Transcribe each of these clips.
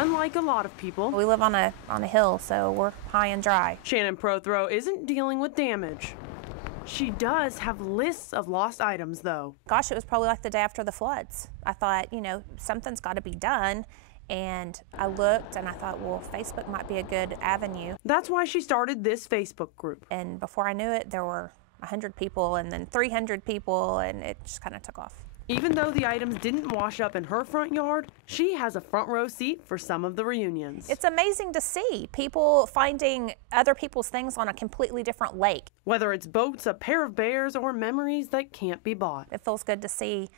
Unlike a lot of people, We live on a hill, so we're high and dry. Shannon Prothrow isn't dealing with damage. She does have lists of lost items, though. Gosh, it was probably like the day after the floods. I thought, you know, something's got to be done. And I looked and I thought, well, Facebook might be a good avenue. That's why she started this Facebook group. And before I knew it, there were 100 people and then 300 people, and it just kind of took off. Even though the items didn't wash up in her front yard, she has a front row seat for some of the reunions. It's amazing to see people finding other people's things on a completely different lake. Whether it's boats, a pair of bears, or memories that can't be bought. It feels good to see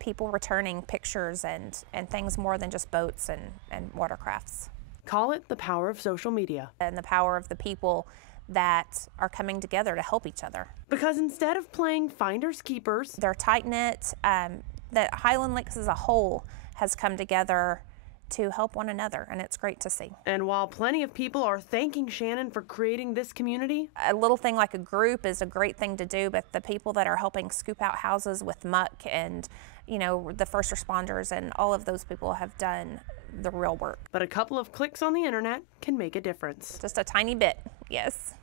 people returning pictures and things more than just boats and watercrafts. Call it the power of social media. And the power of the people that are coming together to help each other. Because instead of playing finders keepers, they're tight-knit. That Highland Lakes as a whole has come together to help one another, and it's great to see. And while plenty of people are thanking Shannon for creating this community, a little thing like a group is a great thing to do, but the people that are helping scoop out houses with muck and, you know, the first responders and all of those people have done the real work. But a couple of clicks on the internet can make a difference. Just a tiny bit, yes.